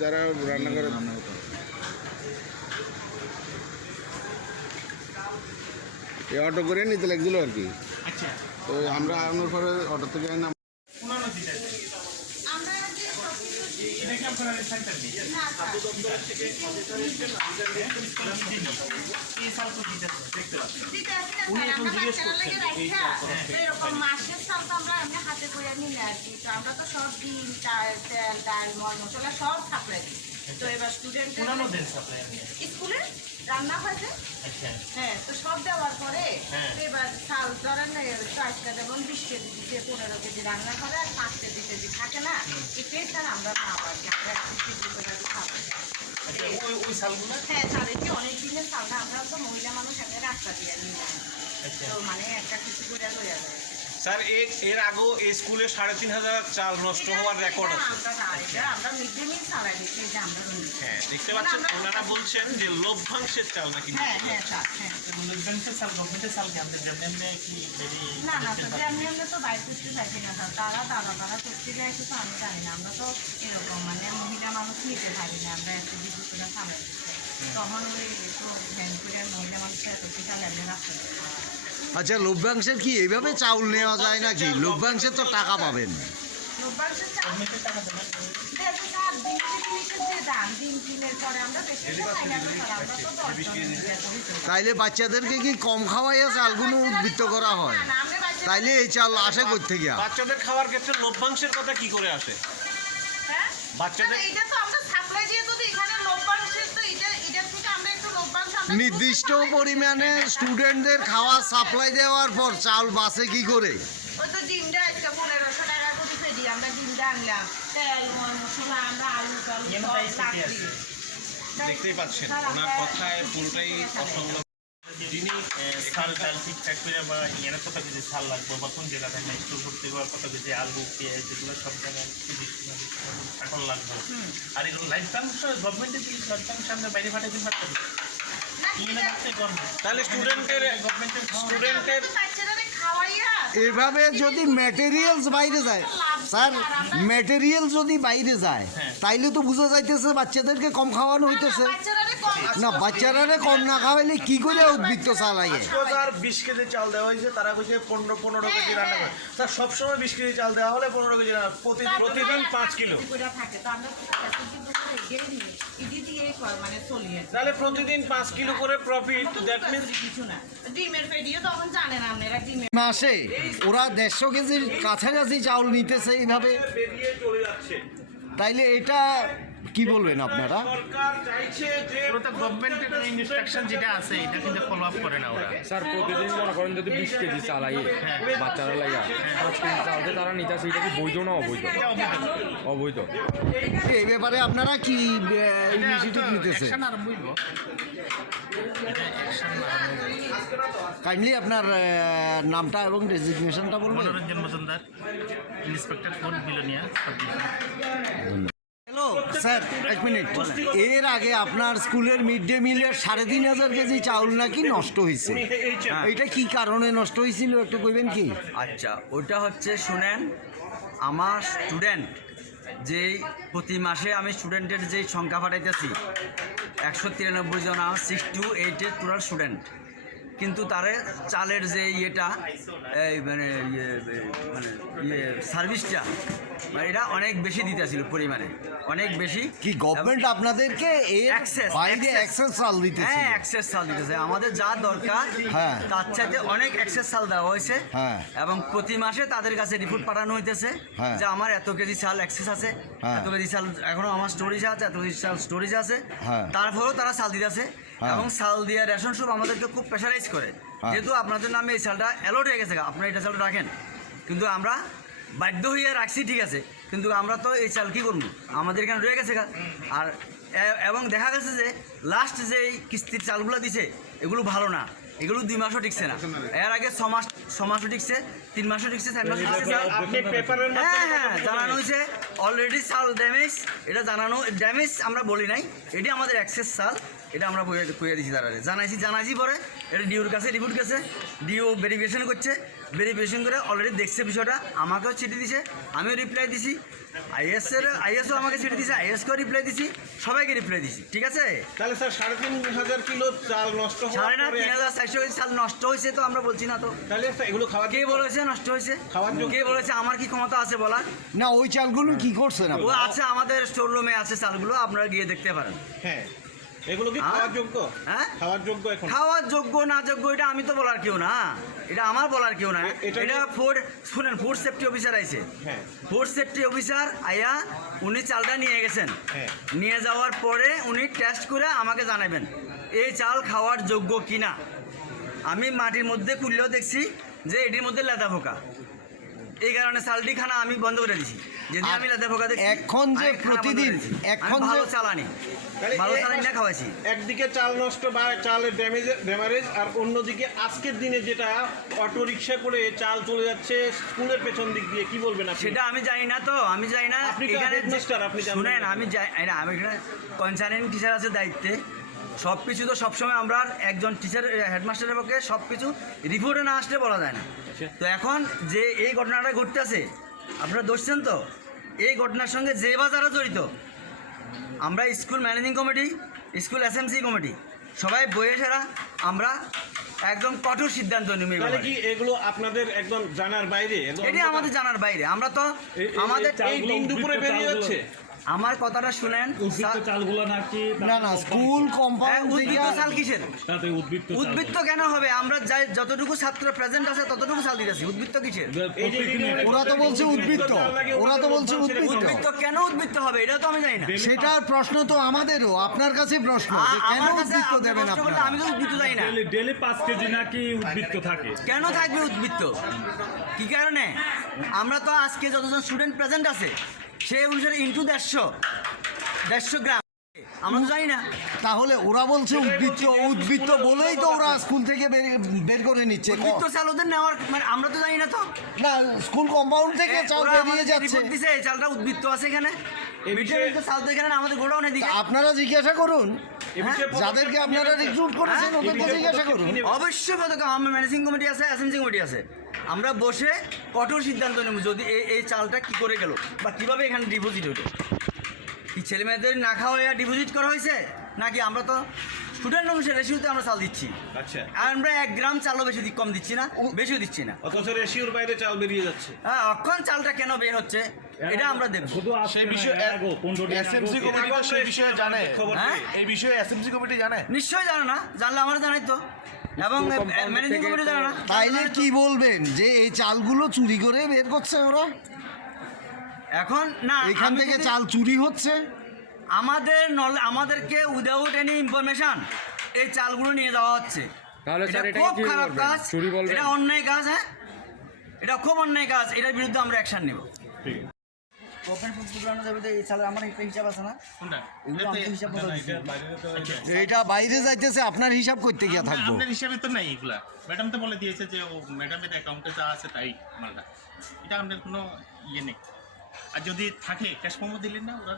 যারা রান্না করে। এই অটো করে নিতে লাগছিল আর কি। আচ্ছা। তো আমরা আনার পরে অটো থেকে না পুরানো যেটা আমরা যে সবকিছু এটা কি আপনার সেন্টার নেই না স্যার এই সাল তো দিতে দেখতে পাচ্ছেন আমরা এরকম মাসের সাল তো আমরা এমনি হাতে করে নিলে আর কি তো আমরা তো সব ডিম তেল ডাল মশলা সব সাপ্লাই দিই তো এবার স্টুডেন্ট স্কুলে রান্না হয় যে আচ্ছা। হ্যাঁ তো সব দেওয়ার পরে হ্যাঁ। এবার চাল ধরেন চারটা যেমন বিশ কেজি দিতে পনেরো কেজি রান্না করে আর পাঁচ কেজি কেজি থাকে না এই পেটটা আমরা না আমরা করে খাব। আচ্ছা হ্যাঁ স্যার অনেক দিনের চাল না? আমরা তো মহিলা মানুষ এমনি রাস্তা দিয়ে নিয়ে আচ্ছা। তো মানে একটা কিছু করে লইয়া যায়। স্যার এর এর আগেও এই স্কুলে সাড়ে তিন হাজার চাল নষ্ট হওয়ার রেকর্ড আছে। হ্যাঁ দেখতে পাচ্ছেন ওনারা বলছেন যে লভ্যাংশের চাল নাকি হ্যাঁ হ্যাঁ হ্যাঁ। গভর্নমেন্টের সাল কি আপনি যেমনি কি না না তো যেমনি আমরা তো বাইরে করতে চাইছি না স্যার তারা দাদা তারা করতে যায় তো আমি জানি না আমরা তো এরকম মানে মহিলা মানুষ নিতে পারি না আমরা একটু বিদ্যুৎ সামনে তখন ওই ভ্যান করে মহিলা মানুষকে এত টিকা রাখতে আচ্ছা লভ্যাংশের কি এইভাবে চাউল নেওয়া যায় নাকি লভ্যাংশের তো টাকা পাবেন তো তো তো তো। তাইলে বাচ্চাদেরকে কি কম খাওয়াইয়া চালগুলো উদ্বৃত্ত করা হয় না, না, আমরা বাচ্চারা- তাইলে এই চাল আসে করতে গিয়া বাচ্চাদের খাওয়ার ক্ষেত্রে লভ্যাংশের কথা কি করে আসে হ্যাঁ? বাচ্চাদের- এটা তো আমরা সাপ্লাই দিয়ে যদি এখানে লভ্যাংশের তো এটা এটার থেকে আমরা একটু লভ্যাংশ আমরা নির্দিষ্ট পরিমাণে স্টুডেন্টদের খাওয়া সাপ্লাই দেওয়ার পর চাল বাসে কি করে? ওই তো ডিমটা আজকে পনেরোশো টাকা করে ফেরি আমরা ডিমটা আনলাম। তেল মশলা আমরা আলু টালু সব মতো এই লাগবে। আছে। দেখতেই পাচ্ছেন ওনার কথায় পুরোটাই যিনি সাল ডাল ঠিকঠাক করে বা এর কত কেজি সাল লাগবে বা কোন জায়গাতে স্টোর করতে কত কেজি আলু পেঁয়াজ যেগুলো সব জায়গায় এখন লাগবে। আর এগুলো লাইফ টাইম গভর্নমেন্টের কি লাইফ টাইম সামনে বাইরে ফাটে দিন ফাটতে না, ইয়ে এটা- করতে করবে তাহলে স্টুডেন্টের স্টুডেন্টের এভাবে যদি ম্যাটেরিয়ালস বাইরে যায় স্যার ম্যাটেরিয়াল যদি বাইরে যায় হ্যাঁ। তাইলে তো বুঝা যাইতেছে বাচ্চাদেরকে কম খাওয়ানো হইতেছে না বাচ্চারা কম না খাওয়াইলে কি করে উদ্বৃত্ত চালাইয়ে স্যার বিশ কেজি চাল দেওয়া হয়েছে তারা কইছে পনেরো পনেরো কেজি রান্না করে। স্যার সবসময় বিশ কেজি চাল দেওয়া হলে পনেরো কেজি রান্না প্রতিদিন প্রতিদিন পাঁচ কিলো। মানে চলি আর। তাহলে প্রতিদিন পাঁচ কিলো করে প্রফিট দ্যাট মিনস কিছু না। মাসে ওরা দেড়শো কেজির কাছাকাছি চাউল নিতেছে এইভাবে চলে তাইলে এটা কি বলবেন আপনারা? সরকার চাইছে যে গভর্নমেন্টের ইনস্ট্রাকশন যেটা আছে এটা কিন্তু ফলো আপ করে না ওরা। স্যার প্রতিদিন মনে করেন যদি বিশ কেজি চাল আইয়ে বাচ্চারা লাগা পাঁচ কেজি চালতে তারা নিতে আসে এটা কি বৈধ না অবৈধ? অবৈধ। অবৈধ। এই ব্যাপারে আপনারা কি ইনিশিয়েটিভ নিতেছে। কাইন্ডলি আপনার নামটা এবং ডেজিগনেশনটা বলবেন। Manoranjan Majumdar inspector Belonia. Hello sir এক মিনিট। এর আগে আপনার স্কুলের মিড ডে মিলের সাড়ে তিন হাজার কেজি চাউল নাকি নষ্ট হয়েছে? এটা কি কারণে নষ্ট হয়েছিল একটু কইবেন কি? আচ্ছা ওটা হচ্ছে শুনেন আমার স্টুডেন্ট যেই প্রতি মাসে আমি স্টুডেন্টের যেই সংখ্যা পাঠাইতেছি একশো তিরানব্বই জন আমার সিক্স টু এইটের টোটাল স্টুডেন্ট কিন্তু তারে চালের যে ইয়েটা এই মানে ইয়ে মানে ইয়ে সার্ভিসটা মানে এটা অনেক বেশি দিতেছিল পরিমাণে অনেক বেশি কি গভর্নমেন্ট আপনাদেরকে বাইরে অ্যাক্সেস দিতেছে হ্যাঁ অ্যাক্সেস সাল দিতেছে আমাদের যা দরকার হ্যাঁ। তার চাইতে অনেক অ্যাক্সেস সাল দেওয়া হয়েছে হ্যাঁ। এবং প্রতি মাসে তাদের কাছে রিপোর্ট পাঠানো হইতেছে হ্যাঁ। যে আমার এত কেজি চাল অ্যাক্সেস আছে হ্যাঁ। এত কেজি চাল এখনও আমার স্টোরেজ আছে এত কেজি চাল স্টোরেজ আছে হ্যাঁ। তারপরেও তারা চাল দিতেছে হ্যাঁ। এবং চাল দিয়ে রেশন সব আমাদেরকে খুব প্রেশারাইজ করে হ্যাঁ। যেহেতু আপনাদের নামে এই চালটা অ্যালোট হয়ে গেছে আপনারা এটা চালটা রাখেন কিন্তু আমরা বাধ্য হইয়া রাখছি ঠিক আছে। কিন্তু আমরা তো এই চাল কী করব? আমাদের এখানে রয়ে গেছে আর এবং দেখা গেছে যে লাস্ট যে এই কিস্তির চালগুলো দিছে এগুলো ভালো না। এগুলো দুই মাসও টিকছে না। এর আগে ছ মাস ছ মাসও টিকছে তিন মাসও টিকছে চার মাসও টিকছে। হ্যাঁ হ্যাঁ জানানো হয়েছে অলরেডি চাল ড্যামেজ এটা জানানো ড্যামেজ আমরা বলি নাই। এটি আমাদের অ্যাক্সেস চাল। এটা আমরা কইয়া কইয়া দিছি তারা জানাইছি জানাইছি পরে। এটা ডিওর কাছে রিপোর্ট গেছে ডিও ভেরিফিকেশন করছে। ভেরিফিকেশন করে অলরেডি দেখছে বিষয়টা। আমাকেও চিঠি দিছে। আমিও রিপ্লাই দিছি। আইএস এর আইএসও আমাকে চিঠি দিছে। আইএসকেও রিপ্লাই দিছি। সবাইকে রিপ্লাই দিছি। ঠিক আছে? তাহলে স্যার সাড়ে তিন হাজার কিলো চাল নষ্ট সাড়ে না তিন হাজার চারশো সাল নষ্ট হয়েছে তো আমরা বলছি না তো। তাহলে এগুলো খাওয়া কে বলেছে নষ্ট হয়েছে? খাওয়ার? কে বলেছে? আমার কি ক্ষমতা আছে বলার? না ওই চালগুলো কি করছেন ও আপনারা আছে আমাদের স্টোর রুমে আছে চালগুলো আপনারা গিয়ে দেখতে পারেন। হ্যাঁ। এগুলো কি হ্যাঁ? খাওয়ার যোগ্য? হ্যাঁ? খাওয়ার যোগ্য এখন? খাওয়ার যোগ্য না যোগ্য এটা আমি তো বলার কেউ না। এটা আমার বলার কেউ না। এটা ফুড শুনেন ফুড সেফটি অফিসার আইছে। ফুড সেফটি অফিসার আইয়া উনি চালটা নিয়ে গেছেন। হ্যাঁ। নিয়ে যাওয়ার পরে উনি টেস্ট করে আমাকে জানাবেন এই চাল খাওয়ার যোগ্য কিনা? আমি মাটির মধ্যে খুললেও দেখছি যে এটির মধ্যে লেদা পোকা। এই কারণে চালটি খানা আমি বন্ধ করে দিছি যদি আমি পোকা দেখছি এখন যে প্রতিদিন-। এখন ভালো চালানি। ভালো চালানি না খাওয়াইছি একদিকে চাল নষ্ট বা চালের ড্যামেজ ড্যামারেজ আর অন্যদিকে আজকের দিনে যেটা অটো রিক্সা করে চাল চলে যাচ্ছে স্কুলের পেছন দিক দিয়ে কি বলবেন আপনি? সেটা আমি জানি না তো আমি জানি না এখানে আপনি শুনেন না। আমি যাই না, আমি এখানে কনসার্নিং টিচার আছে দায়িত্বে। সব কিছু তো সবসময় আমরা একজন টিচার হেডমাস্টারের পক্ষে সব কিছু রিপোর্টে না আসলে বলা যায় না। তো এখন যে এই ঘটনাটা ঘটতেছে আপনারা ধরছেন তো? এই ঘটনার সঙ্গে যে বা যারা জড়িত আমরা school managing committee school SMC committee সবাই বইয়ে সেরা আমরা একদম কঠোর সিদ্ধান্ত নিব তাহলে কি এগুলো আপনাদের একদম জানার বাইরে? এটি আমাদের জানার বাইরে। আমরা তো আমাদের এই দিন দুপুরে বেরিয়ে যাচ্ছে আমার কথাটা শুনেন চালগুলো নাকি না না স্কুল হ্যাঁ, কম্পাউন্ড উদ্বৃত্ত চাল কিসের? উদ্বৃত্ত কেন হবে? আমরা যাই যতটুকু ছাত্র প্রেজেন্ট আছে ততটুকু চাল দিতেছি। উদ্বৃত্ত কিসের? এই যে দিদি ওরা তো বলছে উদ্বৃত্ত ওরা তো বলছে উদ্বৃত্ত। উদ্বৃত্ত। কেন উদ্বৃত্ত হবে? এটাও তো আমি জানি না। সেটার প্রশ্ন তো আমাদেরও আপনার কাছে প্রশ্ন কেন উদ্বৃত্ত দেবেন আপনারা? আমি তো উদ্বৃত্ত জানি না। ডেলি ডেলি পাঁচ কেজি নাকি উদ্বৃত্ত থাকে? কেন থাকবে উদ্বৃত্ত? কি কারণে? আমরা তো আজকে যতজন স্টুডেন্ট প্রেজেন্ট আছে সেই অনুসারে ইন্টু দেড়শো দেড়শো গ্রাম। আমরা তো জানি না। তাহলে ওরা বলছে উদ্বৃত্ত উদ্বৃত্ত বলেই তো ওরা স্কুল থেকে বের- বের করে নিচ্ছে। উদ্বৃত্ত চাল ওদের নেওয়ার মানে আমরা তো জানি না তো। না স্কুল কম্পাউন্ড থেকে চাল বেরিয়ে আমাদের যাচ্ছে। দিছে, এই চালটা উদ্বৃত্ত আছে এখানে। চাল তো এখানে আমাদের গোডাউনের দিকে। আপনারা জিজ্ঞাসা করুন। হ্যাঁ? যাদেরকে আপনারা রিক্রুট করেছেন হ্যাঁ? ওদেরকে জিজ্ঞাসা করুন। অবশ্যই পদক্ষেপ। আমার ম্যানেজিং কমিটি আছে এসএমসি কমিটি আছে। আমরা বসে কঠোর সিদ্ধান্ত নেব যদি এই এই চালটা কি করে গেল বা কীভাবে এখানে ডিপোজিট হলো। কি ছেলে মেয়েদের না খাওয়া ডিপোজিট করা হয়েছে? নাকি আমরা তো স্টুডেন্ট অনুসারে রেশিওতে আমরা চাল দিচ্ছি। আচ্ছা। আর আমরা এক গ্রাম চালও বেশি কম দিচ্ছি না বেশিও দিচ্ছি না। অথচ রেশিওর বাইরে চাল বেরিয়ে যাচ্ছে। হ্যাঁ অক্ষণ চালটা কেন বের হচ্ছে? এটা আমরা দেখব। শুধু সেই বিষয়ে এসএমসি কমিটি সেই বিষয়ে জানে। খবর। হ্যাঁ? এই বিষয়ে এসএমসি কমিটি জানে? নিশ্চয়ই জানো না জানলে আমার জানাই তো এবং ম্যানেজিং কমিটি জানে না তাইলে কি বলবেন? যে এই চালগুলো চুরি করে বের করছে ওরা? এখন না এখান থেকে চাল চুরি হচ্ছে? আমাদের নলে আমাদেরকে উইদাউট এনি ইনফরমেশন এই চালগুলো নিয়ে যাওয়া হচ্ছে। তাহলে স্যার এটাকে খুব খারাপ কাজ। এটা অন্যায় কাজ হ্যাঁ? এটা খুব অন্যায় কাজ এটার বিরুদ্ধে আমরা অ্যাকশন নেব। ওপেন পুরানো যাবে এই আমার একটা হিসাব আছে না? দিচ্ছি। এটা বাইরে যাইতেছে আপনার হিসাব করতে গিয়ে থাকব। আপনার হিসাবে তো নাই এগুলা। ম্যাডাম তো বলে দিয়েছে যে ও ম্যাডামের অ্যাকাউন্টে যা আছে তাই মালটা। এটা আপনার কোনো ইয়ে নেই। আর যদি থাকে ক্যাশ মোমো দিলেন না ওরা?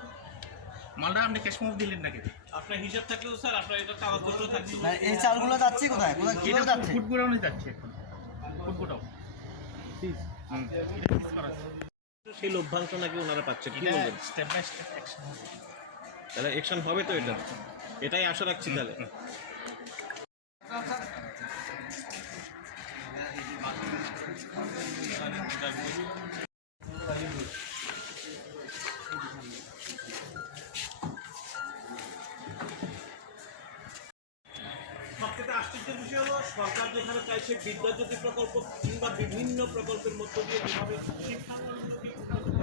মালটা আপনি ক্যাশ মোমো দিলেন না কিন্তু আপনার হিসাব থাকলে স্যার আপনার এটা কাগজপত্র থাকতো না, এই চালগুলো যাচ্ছে কোথায়? কোথায় যাচ্ছে? যাচ্ছে এখন। ফুড গোডাউন হুম এটা করা আছে। সেই লভ্যাংশ নাকি ওনারা পাচ্ছে কি বলবেন? স্টেপ বাই স্টেপ অ্যাকশন হবে। তাহলে অ্যাকশন হবে তো এটা? এটাই আশা রাখছি তাহলে। সবথেকে আশ্চর্যের বিষয় হলো সরকার যেখানে চাইছে বিদ্যাজ্যোতি প্রকল্প কিংবা বিভিন্ন প্রকল্পের মধ্য দিয়ে যেভাবে শিক্ষা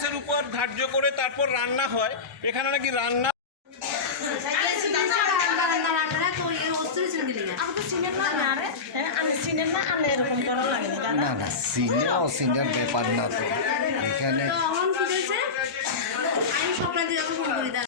অ্যাটেন্ডেন্সের উপর ধার্য করে তারপর রান্না হয়। এখানে নাকি রান্না না না আলে এরকম করার লাগে না না না সিনিয়র অসিনিয়র ব্যাপার না তো এখানে